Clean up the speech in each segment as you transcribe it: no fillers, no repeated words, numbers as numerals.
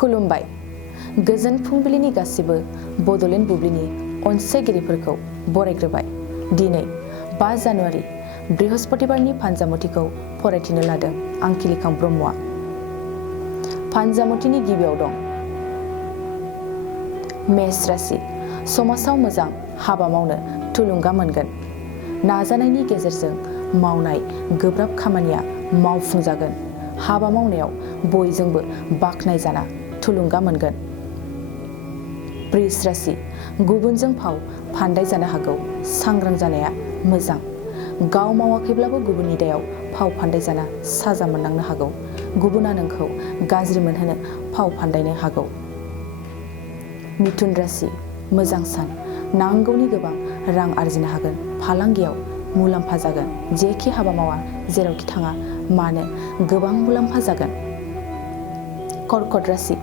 खुलुमबाय। गोजोन फुंबिलिनि गासिबो बड'लेण्ड बुब्लिनि अनसायगिरिफोरखौ बरायग्रोबाय। दिनै 5 जानुवारि बृहस्पतिबारनि फानजामुथिखौ फरायथिनो लादों आं खिलिखां ब्रह्मआ। फानजामुथिनि गिबियाव दं मेष राशि। समाजाव मोजां हाबा मावनो थुलुंगा मोनगोन। नाजानायनि गेजेरजों मावनाय गोब्राब खामानिया मावफुंजागोन। हाबा मावनायाव बयजोंबो बाख्नायजाना थुलुंगा मोनगोन। वृष राशि। गुबुनजों फाव फान्दाय जानो हागौ। सांग्रां जानाया मोजां। गाव मावाखैब्लाबो गुबुननि दायाव फाव फान्दाय जाना साजा मोननांनो हागौ। गुबुना नोंखौ गाज्रि मोनहोनो फाव फान्दायनो हागौ। मिथुन राशि। मोजां सान। नांगौनि गोबां रां आरजिनो हागोन। फालांगियाव मुलाम्फा जागोन। जेखि हाबा मावा जेरावखि थाङा मानो गोबां मुलाम्फा जागोन। कर्कट राशि।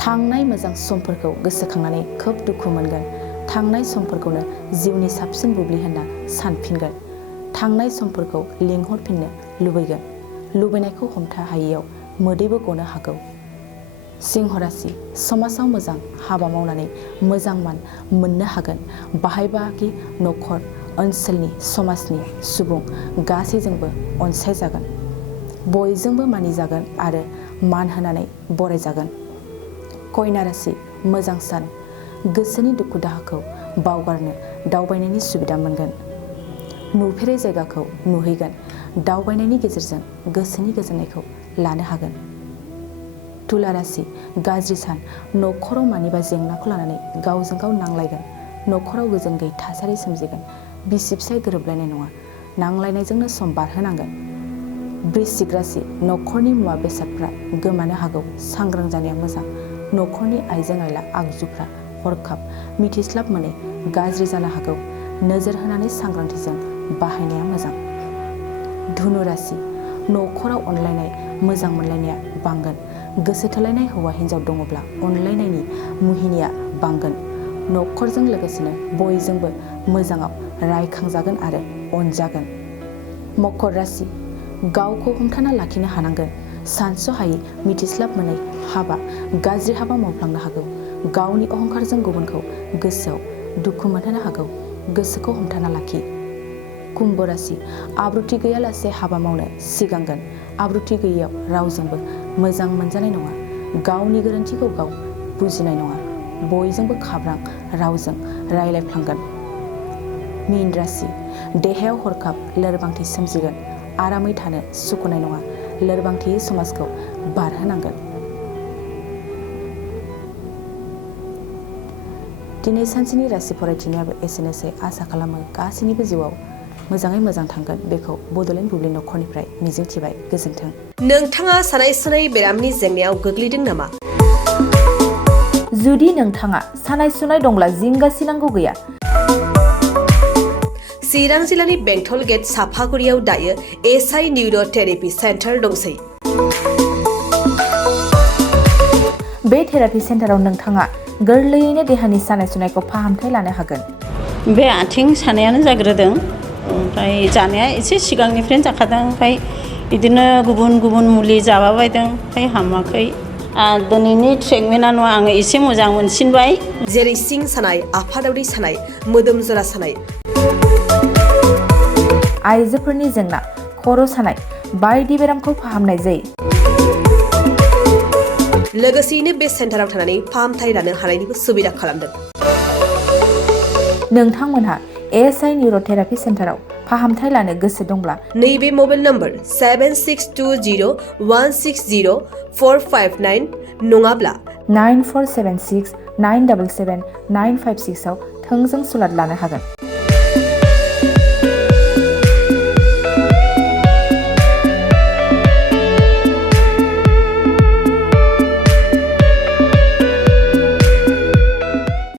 थांनाय मोजां समफोरखौ गोसोखांनानै खोब दुखु मोनगोन। थांनाय समफोरखौनो जिउनि साबसिन बुब्लि होनना सानफिनगोन। थांनाय समफोरखौ लिंहरफिननो लुबैगोन। लुबैनायखौ हमथा हायैयाव मोदैबो गनो हागौ। सिंह राशि। समाजाव मोजां हाबा मावनानै मोजां मान मोननो हागोन। बाहाय बाहागि, न'खर, ओनसोलनि, समाजनि सुबुं गासैजोंबो अनसायजागोन। बयजोंबो मानिजागोन आरो मान होनानै बरायजागोन। कन्या राशि। मोजां सान। गोसोनि दुखु दाहाखौ बावगारनो दावबायनायनि सुबिदा मोनगोन। नुफेरै जायगाखौ नुहैगोन। दावबायनायनि गेजेरजों गोसोनि गोजोननायखौ लानो हागोन। तुला राशि। गाज्रि सान। न'खराव मानिबा जेंनाखौ लानानै गावजों गाव नांलायगोन। न'खराव गोजोन गैयै थासारि सोमजिगोन। बिसि फिसाय गोरोबलायनाय नङा। नांलायनायजोंनो सम बारहोनांगोन। वृश्चिक राशि। न'खरनि मुवा बेसादफ्रा गोमानो हागौ। सांग्रां जानाया मोजां। न'खरनि आइजें आइला आगजुफ्रा हरखाब मिथिस्लाब मोनै गाज्रि जानो हागौ। नोजोर होनानै सांग्रांथिजों बाहायनाया मोजां। धनु राशि। न'खराव अनलायनाय मोजां मोनलायनाया बांगोन। गोसो थोलायनाय हौवा हिन्जाव दङब्ला अनलायनायनि मुहिनिया बांगोन। न'खरजों लोगोसेनो बयजोंबो मोजाङाव रायखांजागोन आरो अनजागोन। मकर राशि। गावखौ हमथाना लाखिनो हानांगोन। सानस'हायै मिथिस्लाब मोनै हाबा गाज्रि हाबा मावफ्लांनो हागौ। गावनि अहंखारजों गुबुनखौ गोसोआव दुखु मोनहोनो हागौ। गोसोखौ हमथाना लाखि। कुम्भ राशि। आब्रुथि गैयालासे हाबा मावनो सिगांगोन। आब्रुथि गैयैयाव रावजोंबो मोजां मोनजानाय नङा। गावनि गोरोन्थिखौ गाव बुजिनाय नङा। बयजोंबो खाब्रां रावजों रायलायफ्लांगोन। मीन राशि। देहायाव हरखाब लोरबांथि सोमजिगोन। आरामै थानो सुखुनाय नङा। लोरबांथि समाजखौ बारहोनांगोन। दिनै सानसेनि राशि फरायथिनायाबो एसेनोसै। आसा खालामो गासैनिबो जिउआव मोजाङै मोजां थांगोन बेखौ बड'लेण्ड बुब्लि न'खरनिफ्राय मिजिंथिबाय। गोजोन्थों। नोंथाङा सानाय सुनाय बेरामनि जेंनायाव गोग्लैदों नामा? जुदि नोंथाङा सानाय सुनाय दंब्ला जिंगासिनांगौ गैया। चिरां जिल्लानि बेंटल गेट साफागुरियाव दायो एसआइ निउर' थेरापि सेन्टार दंसै। बे थेरापि सेन्टाराव नोंथाङा गोरलैयैनो देहानि सानाय सुनायखौ फाहामथाय लानो हागोन। बे आथिं सानायानो जाग्रोदों। ओमफ्राय जानाया एसे सिगांनिफ्रायनो जाखादों। ओमफ्राय बिदिनो गुबुन गुबुन मुलि जाबाबायदों। ओमफ्राय हामाखै। दिनैनि ट्रिटमेन्टआ नङा आङो एसे मोजां मोनसिनबाय। जेरै सिं सानाय, आफादावरि सानाय, मोदोम जरा सानाय, आइजोफोरनि जेंना, खर' सानाय बायदि बेरामखौ फाहामनाय जायो। लोगोसेयैनो बे सेन्टाराव थानानै फाहामथाय लानो हानायनिबो सुबिदा खालामदों। नोंथांमोनहा एसआइ निउर' थेरापि सेन्टाराव फाहामथाय लानो गोसो दंब्ला नैबे मबाइल नम्बर 7620160459 नङाब्ला 9476977956 आव थोंजों सुलाद लानो हागोन।